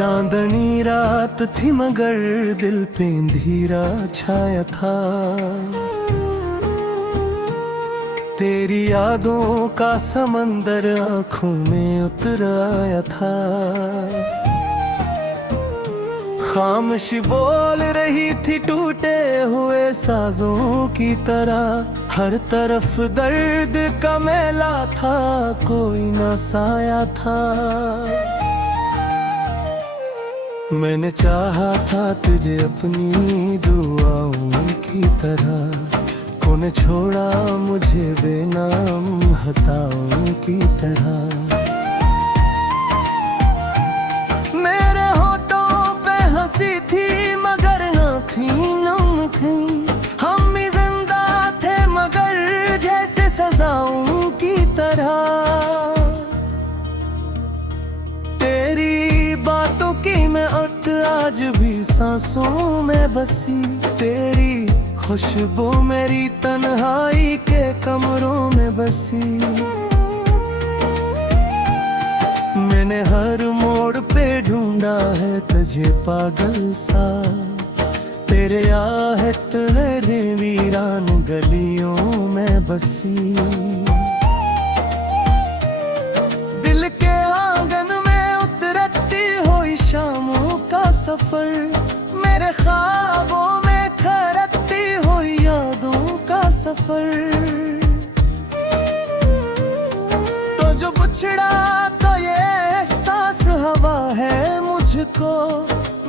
चांदनी रात थी मगर दिल पे अंधेरा छाया था। तेरी यादों का समंदर आंखों में उतर आया था। खामोशी बोल रही थी टूटे हुए साजों की तरह। हर तरफ दर्द का मेला था, कोई न साया था। मैंने चाहा था तुझे अपनी दुआओं की तरह, कौन छोड़ा मुझे बेनाम हताओं की तरह। मेरे होठों पे हंसी थी मगर ना थी नमकीन। हम भी जिंदा थे मगर जैसे सजाओं की तरह। तेरी बातों की मैं अट आज भी सांसों में बसी। तेरी खुशबू मेरी तन्हाई के कमरों में बसी। मैंने हर मोड़ पे ढूंढा है तुझे पागल सा। तेरे आहट मेरे वीरान गलियों में बसी। दिल के आंगन में उतरती हुई शामों का सफर, मेरे ख्वाबों में खरती हुई यादों का सफर। तो जो बिछड़ा तो ये एहसास हवा है मुझको।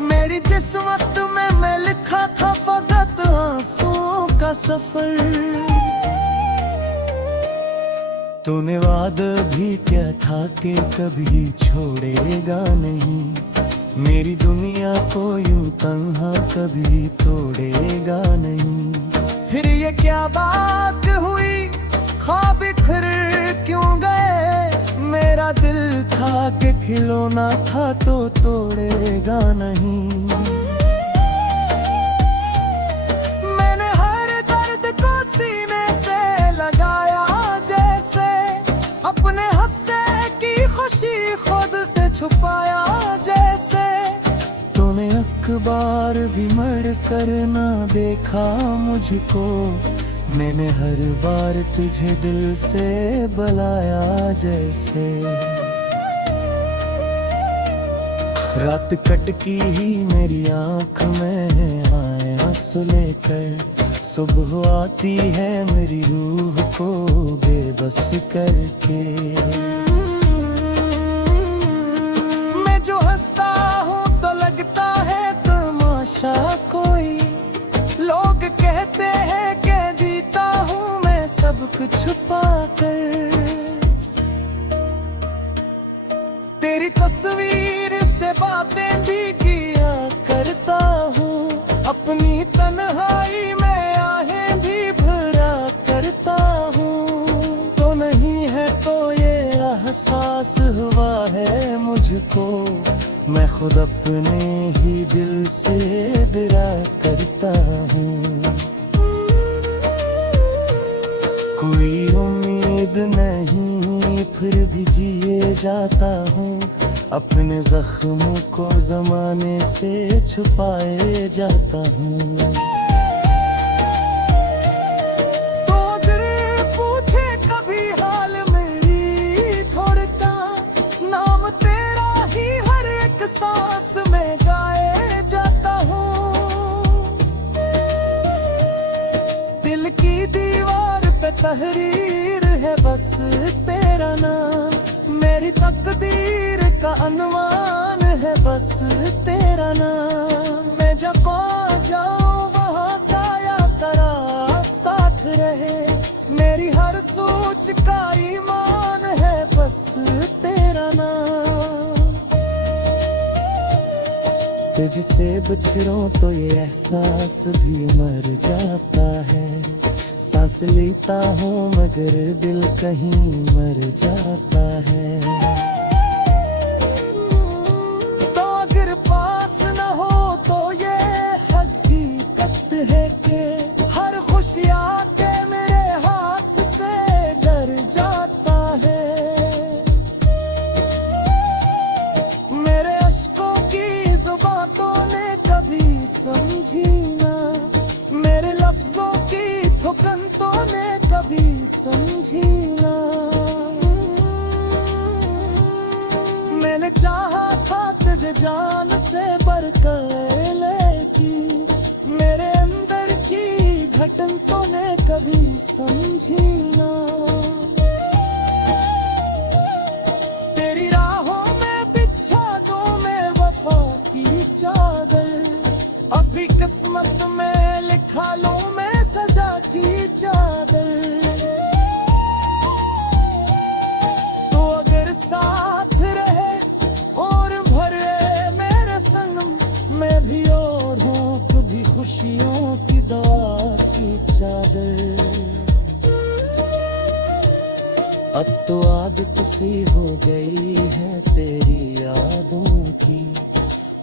मेरी किस्मत में मैं लिखा था फकत आंसुओं का सफर। तूने वादा भी क्या था कि कभी छोड़ेगा नहीं। मेरी दुनिया को यूं तन्हा कभी तोड़ेगा नहीं। फिर ये क्या बात हुई, ख्वाब बिखर क्यों गए। मेरा दिल था कि खिलौना था तो तोड़ेगा नहीं। मैंने हर दर्द को सीने से लगाया जैसे, अपने हंसे की खुशी खुद से छुपाया जैसे। तूने अखबार भी मड़ कर ना देखा मुझको। मैंने हर बार तुझे दिल से बुलाया जैसे। रात कटकी ही मेरी आंख में आए आंसू लेकर। सुबह आती है मेरी रूह को बेबस करके। मैं जो हंसता हूँ तो लगता है तमाशा कोई। लोग कहते हैं कि जीता हूँ मैं सब कुछ छुपा कर। तेरी तस्वीर से बातें भी किया करता हूँ। अपनी तन्हाई में आहें भी भरा करता हूँ। तो नहीं है तो ये एहसास हुआ है मुझको। मैं खुद अपने ही दिल से डरा करता हूँ। कोई उम्मीद नहीं फिर भी जिए जाता हूँ। अपने जख्मों को जमाने से छुपाए जाता हूँ। तो अगर पूछे कभी हाल मेरी धड़का, नाम तेरा ही हर एक सांस में गाए जाता हूँ। दिल की दीवार पे तहरीर है बस तेरा नाम। मेरी तकदीर का अनुमान है बस तेरा नाम। मैं जहाँ जाऊँ वहाँ साया तेरा साथ रहे। मेरी हर सोच का ईमान है बस तेरा नाम। तुझसे बिछड़ूं तो ये एहसास भी मर जाता है। सांस लेता हूँ मगर दिल कहीं मर जाता है। तो अगर पास न हो तो ये हकीकत है कि हर खुशियाँ के मेरे हाथ से डर जाता है। मेरे अश्कों की जान से बढ़कर लेगी। मेरे अंदर की घटन तूने कभी समझी ना। तेरी राहों में बिछा दूं मैं वफा की चादर, अपनी किस्मत में लिखा लूं मैं सजा की चादर। तो अगर साथ रहे और भरे मेरे सनम, मैं भी और हूँ कभी खुशियों की दुआ की चादर। अब तो आदत सी हो गई है तेरी यादों की,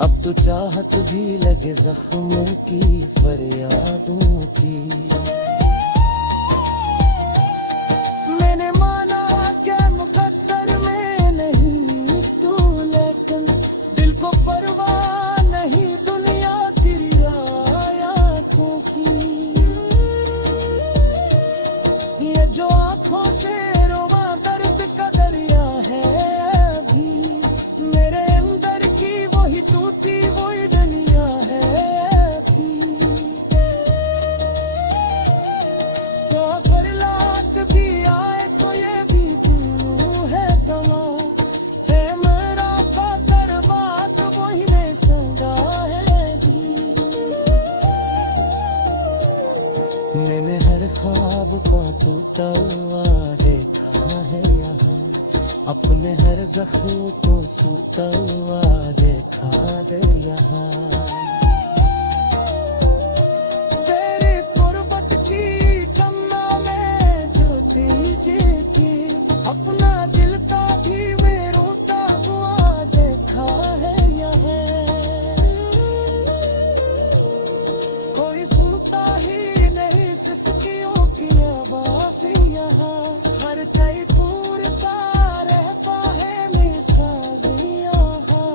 अब तो चाहत भी लगे जख्मों की फरियादों की। मैंने माना कि मुकद्दर में नहीं तू, लेकिन दिल को परवाह नहीं दुनिया तेरी रायातों की। ये जो आंखों से रोवा दर्द का दरिया है अभी, मेरे अंदर की वही टूटी वही दुनिया है अभी। तो अगर लाख भी आए तो ये भी तू है तमा, है मेरा कादर बात वही ने समझा है भी। मैंने हर ख्वाब का टूटा हुआ देखा है यहाँ, अपने हर जख्म को सूता हुआ देखा दे यहाँ। तेरी कुर्बत की तमन्ना में जो दीजिए कि अपना दिल का भी मैं रोता हुआ देखा है यहाँ। कोई सुनता ही नहीं सिसकियों की आवाज़ यहाँ, हर कई टूटता रहता है निसाज यहाँ।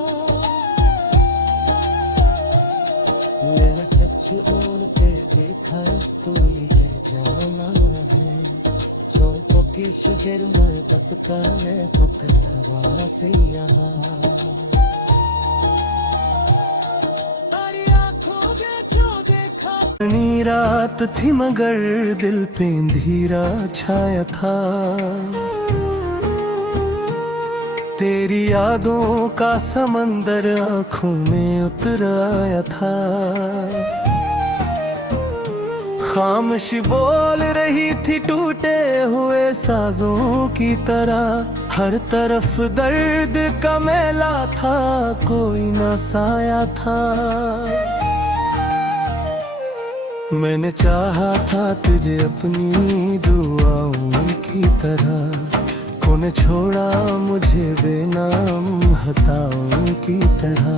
मैंने सच ओढ़ के देखा तो ये जाना है, चौकों की शिगर में दबका मैं पकड़ा से यहाँ। रात थी मगर दिल पे अंधेरा छाया था, तेरी यादों का समंदर आंखों में उतर आया था। खामोशी बोल रही थी टूटे हुए साजों की तरह, हर तरफ दर्द का मेला था कोई न साया था। मैंने चाहा था तुझे अपनी दुआओं की तरह, कौन छोड़ा मुझे बेनाम हताओं की तरह।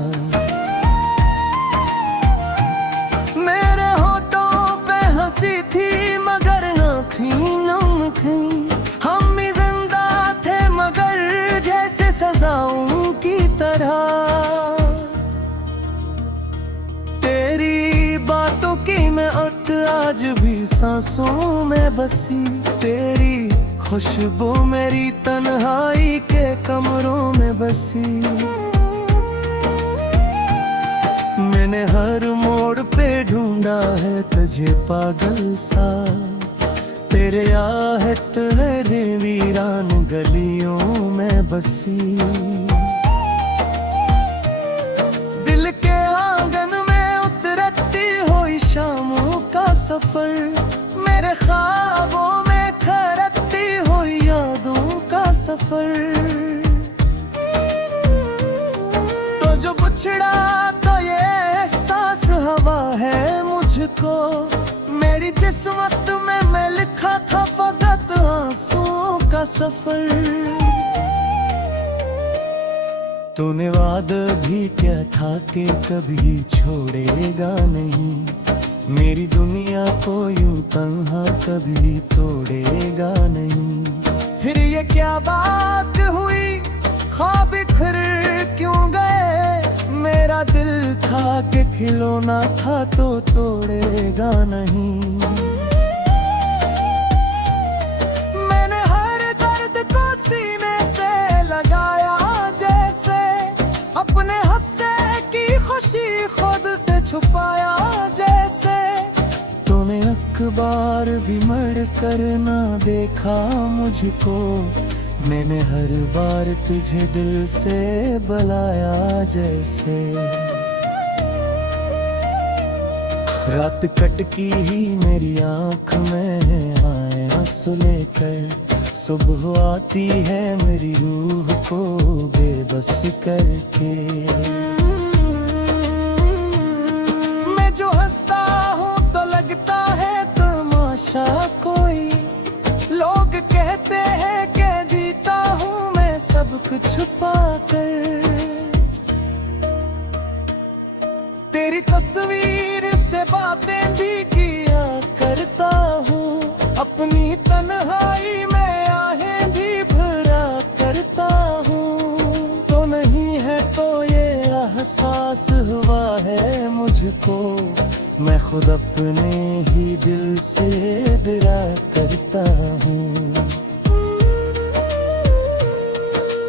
मेरे होठों पे हंसी थी मगर ना थी नमकी, हम भी जिंदा थे मगर जैसे सजाओं की तरह। तेरी बातों की मैं अर्थ आज भी सांसों में बसी, तेरी खुशबू मेरी तन्हाई के कमरों में बसी। मैंने हर मोड़ पे ढूंढा है तुझे पागल सा, तेरे आहट मेरे वीरान गलियों में बसी। दिल के आंगन में उतरती हुई शामों का सफर, मेरे ख्वाबों में खरकती हुई यादों का सफर। तो जो बिछड़ा तो ये एहसास हवा है मुझको, मेरी किस्मत में मैं लिखा था फकत आंसुओं का सफर। तूने वादा भी क्या था कि कभी छोड़ेगा नहीं, मेरी दुनिया को यूं तन्हा कभी तोड़ेगा नहीं। फिर ये क्या बात हुई, ख्वाब फिर क्यों गए, मेरा दिल था कि खिलौना था तो तोड़ेगा नहीं। मैंने हर दर्द को सीने से लगाया, जैसे अपने हंसे एक बार भी मड़ कर ना देखा मुझको, मैंने हर बार तुझे दिल से बुलाया जैसे। रात कटकी ही मेरी आँख में आए आंसू लेकर, सुबह आती है मेरी रूह को बेबस करके। मैं जो हंसता हूँ तो लगता है तमाशा कोई, लोग कहते हैं कि जीता हूँ मैं सब कुछ पाकर। तेरी तस्वीर से बातें भी किया करता हूँ, अपनी तन्हाई में आहें भी भरा करता हूँ। तो नहीं है तो ये एहसास हुआ है मुझको, मैं खुद अपने ही दिल से डरा करता हूँ।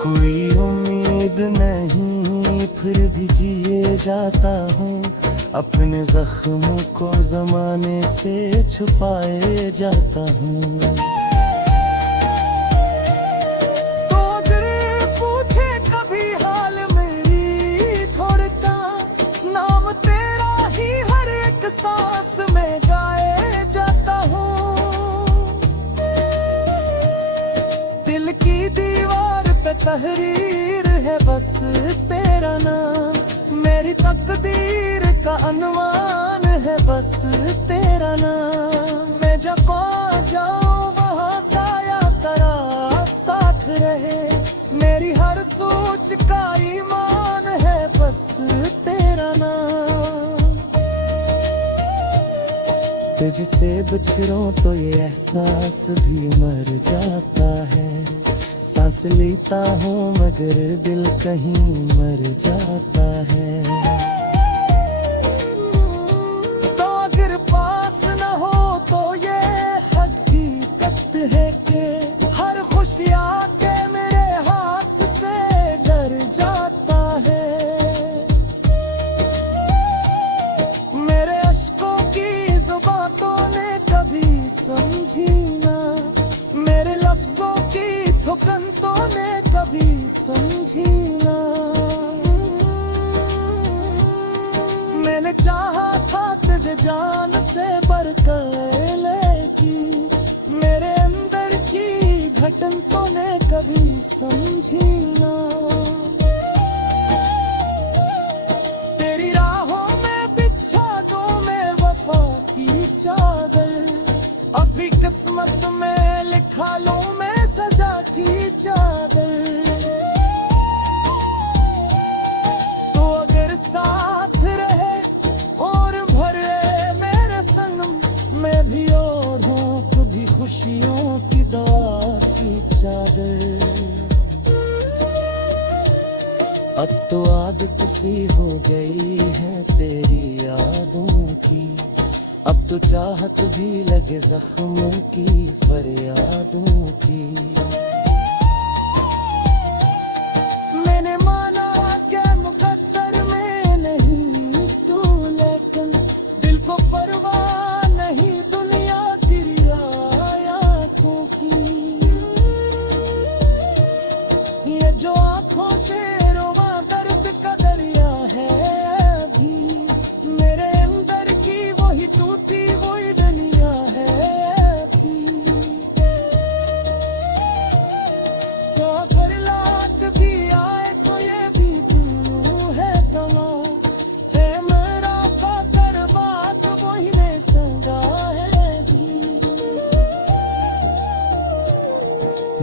कोई उम्मीद नहीं फिर भी जिए जाता हूँ, अपने जख्मों को जमाने से छुपाए जाता हूँ। तो अगर पूछे कभी हाल मेरी थोड़ का, नाम तेरा ही हर एक सांस में गाए जाता हूँ। दिल की दीवार पे तहरीर है बस तेरा नाम, मेरी तकदीर का अनुमान है बस तेरा नाम। मैं जब पा जाऊं वहाँ साया तेरा साथ रहे, मेरी हर सोच का ईमान है बस तेरा नाम। तुझसे बिछड़ूं तो ये एहसास भी मर जाता है, सांस लेता हूँ मगर दिल कहीं मर जाता है। तो अगर पास न हो तो ये हकीकत है कि हर खुशी आके मेरे हाथ से डर जाता है। मेरे अश्कों की जुबां तूने कभी समझी ना, मेरे लफ्जों की थुकन तूने कभी समझी ना। मैंने चाहा था तुझे जान से बढ़कर, लेकिन मेरे अंदर की घटन तूने कभी समझी ना। तेरी राहों में बिछा दूं मैं वफा की चादर, अपनी किस्मत में लिखा लूं मैं सजा की चादर। तो अगर साथ रहे और भरे मेरे सनम, मैं भी और हूँ कभी खुशियों की दवा की चादर। अब तो आदत सी हो गई है तेरी यादों की, अब तो चाहत भी लगे जख्मों की फरियादों की। मैंने माना कि मुकद्दर में नहीं तू, लेकिन दिल को परवाह नहीं दुनिया तेरी रायातों की। ये जो आंखों से रोवा दर्द का दरिया है अभी, मेरे अंदर की वही टूटी वही दुनिया है अभी। तो अगर लाख भी आए तो ये भी तू है तमा, है मेरा कातर बात वही ने समझा है भी।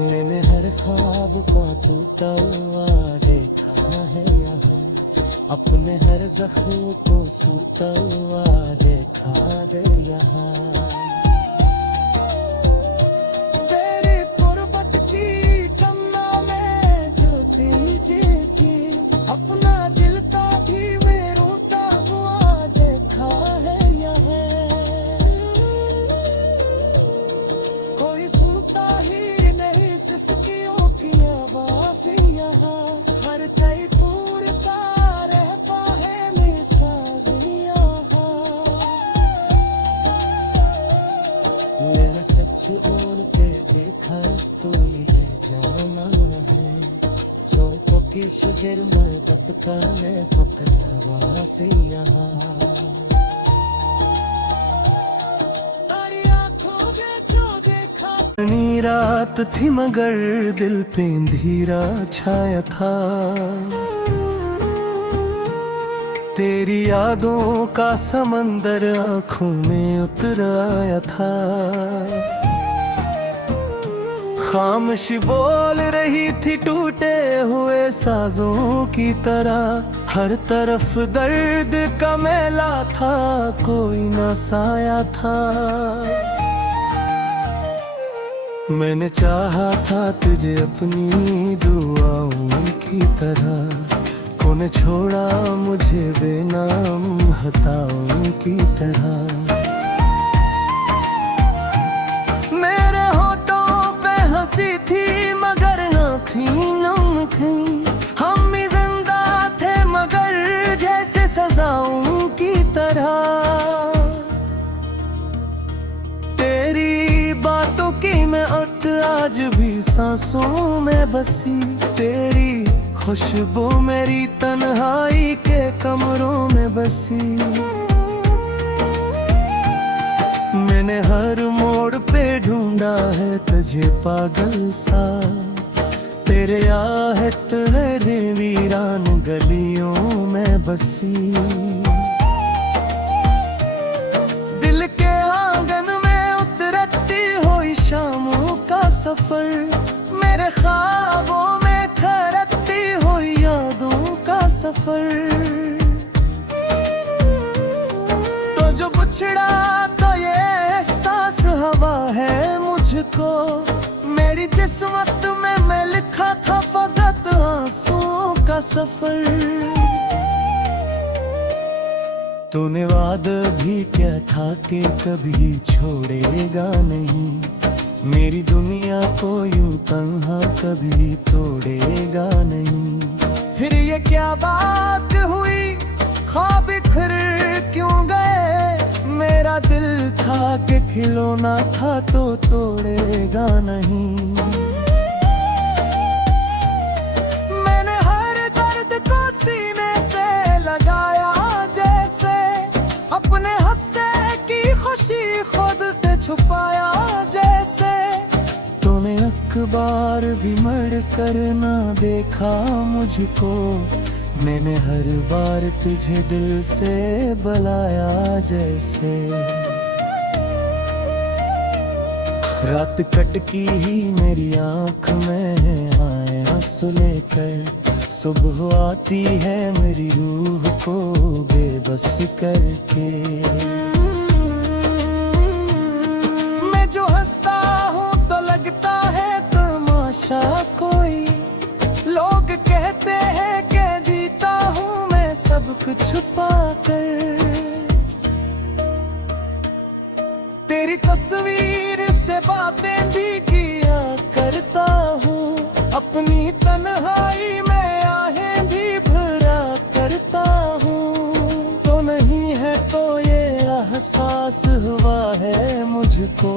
मैंने हर ख्वाब का टूटा हुआ देखा है यहाँ, अपने हर जख्म को सूता हुआ देखा दे यहाँ। तेरी कुर्बत की तमन्ना में जो तेजी की, अपना दिल का भी मैं रोता हुआ देखा है यहाँ। कोई सुनता ही नहीं सिसकियों की आवाज़ यहाँ, हर कई पूरता रहता है निसाज यहाँ। फिर मैं तत्काले पत्थरवा से यहाँ नी रात थी मगर दिल पे अंधेरा छाया था तेरी यादों का समंदर आंखों में उतर आया था खामोशी बोल रही थी टूटे हुए साजों की तरह हर तरफ दर्द का मेला था कोई ना साया था मैंने चाहा था तुझे अपनी दुआओं की तरह कौन छोड़ा मुझे बेनाम हताओं की तरह मेरे होठों पे हंसी थी मगर ना थी नमकी हम भी जिंदा थे मगर जैसे सजाओं की तरह तेरी बातों की मैं अर्थ आज भी सांसों में बसी तेरी खुशबू मेरी तन्हाई के कमरों में बसी मैंने हर मोड़ पे ढूंढा है तुझे पागल सा तेरे आहट है वीरान गलियों में बसी दिल के आंगन में उतरती हुई शामों का सफर मेरे ख्वाबों में खरती हुई यादों का सफर तो जो बिछड़ा तो ये एहसास हवा है मुझको मेरी किस्मत में मैं लिखा था फकत आंसुओं का सफर तूने वादा भी क्या था कि कभी छोड़ेगा नहीं मेरी दुनिया को यूं तन्हा कभी तोड़ेगा नहीं फिर ये क्या बात हुई ख्वाब फिर क्यों गए मेरा दिल था कि खिलौना था तो तोड़ेगा नहीं मैंने हर दर्द को सीने से लगाया जैसे अपने हंसे की खुशी खुद से छुपाया जैसे तूने अखबार भी मड़ कर ना देखा मुझको मैंने हर बार तुझे दिल से बुलाया जैसे रात कटकी ही मेरी आंख में आए आंसू लेकर सुबह आती है मेरी रूह को बेबस करके मैं जो हंसता हूँ तो लगता है तमाशा कोई लोग कहते हैं कि जीता हूँ मैं सब कुछ छुपा कर तेरी तस्वीर से बातें भी किया करता हूँ अपनी तन्हाई में आहें भी भरा करता हूँ तो नहीं है तो ये एहसास हुआ है मुझको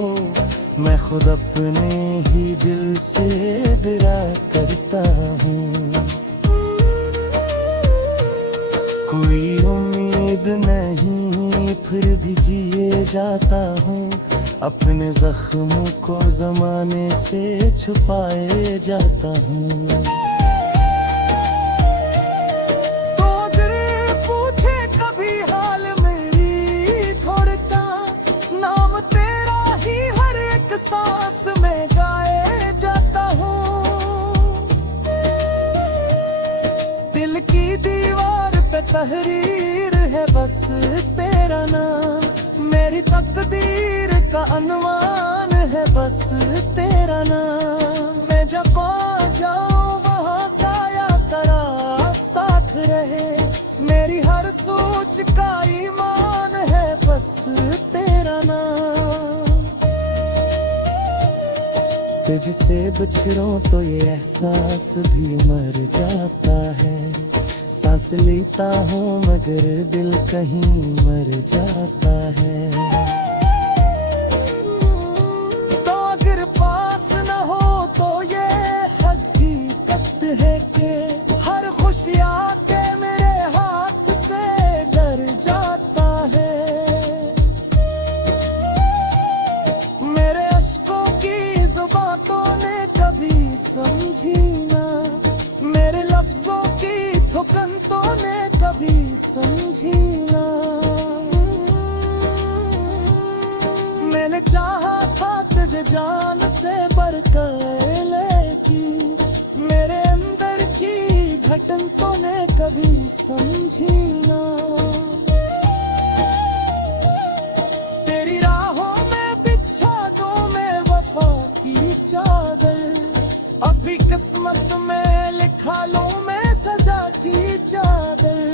मैं खुद अपने ही दिल से डरा करता हूँ कोई उम्मीद नहीं फिर भी जिए जाता हूँ अपने जख्मों को जमाने से छुपाए जाता हूँ तो अगर पूछे कभी हाल मेरी थोड़का नाम तेरा ही हर एक सांस में गाए जाता हूँ दिल की दीवार पे तहरीर है बस तेरा नाम मेरी तकदीर का अनुमान है बस तेरा नाम मैं जब पा जाऊं वहाँ साया तेरा साथ रहे मेरी हर सोच का ईमान है बस तेरा नाम तुझसे बिछड़ूं तो ये एहसास भी मर जाता है सांस लेता हूँ मगर दिल कहीं मर जाता है तो अगर पास न हो तो ये हकीकत है कि हर खुश मैंने चाहा था तुझे जान से बढ़कर, लेकिन मेरे अंदर की घटन तूने कभी समझी ना। तेरी राहों में बिछा दूं मैं वफा की चादर, अपनी किस्मत में लिखा लूं मैं सजा की चादर।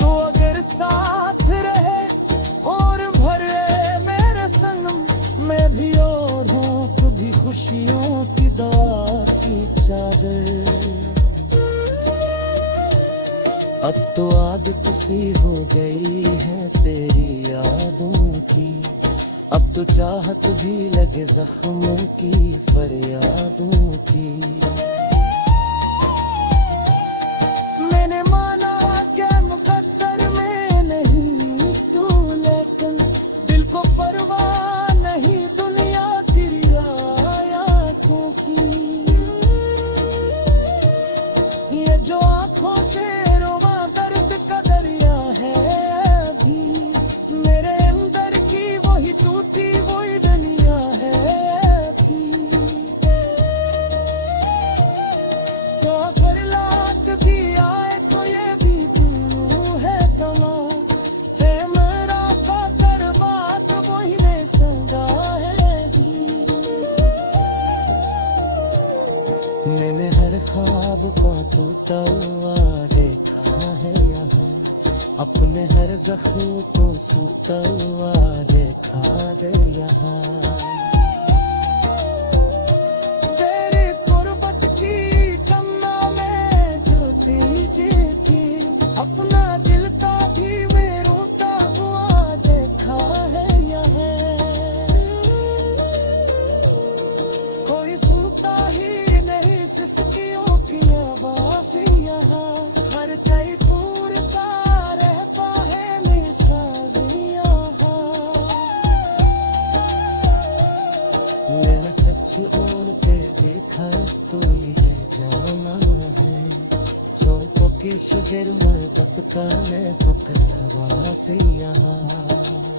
तो अगर साथ रहे और भरे मेरे संग, मैं भी और हूँ कभी खुशियों की दवा की चादर। अब तो आदत सी हो गई है तेरी यादों की, अब तो चाहत भी लगे जख्मों की फरियादों की। मैंने माना कि मुकद्दर में नहीं तू, लेकिन दिल को परवाह नहीं दुनिया तेरी रायातों की। ये जो आंखों से रोवा दर्द का दरिया है अभी, मेरे अंदर की वही टूटी वही दुनिया है अभी। तो अगर लाख भी आए तो ये भी क्यों है तमा, है मेरा कदर बात वही में समझा है भी। मैंने हर ख्वाब को टूटा हुआ देखा है यहाँ, अपने हर जख्म को सूता हुआ देखा दे यहाँ। तेरी गुर्बत की तमन्ना में जो दीजिए थी, अपना दिल का भी मैं रोता हुआ देखा है यहाँ। कोई सुनता ही नहीं सिसकियों की आवाज़ यहाँ, हर कई पूरता रहता है निसाज़ यहाँ। मैंने सच ओर पे देखा तो ये जाना है, चौकों की शिगर में दबका ने पकड़ा से यहाँ।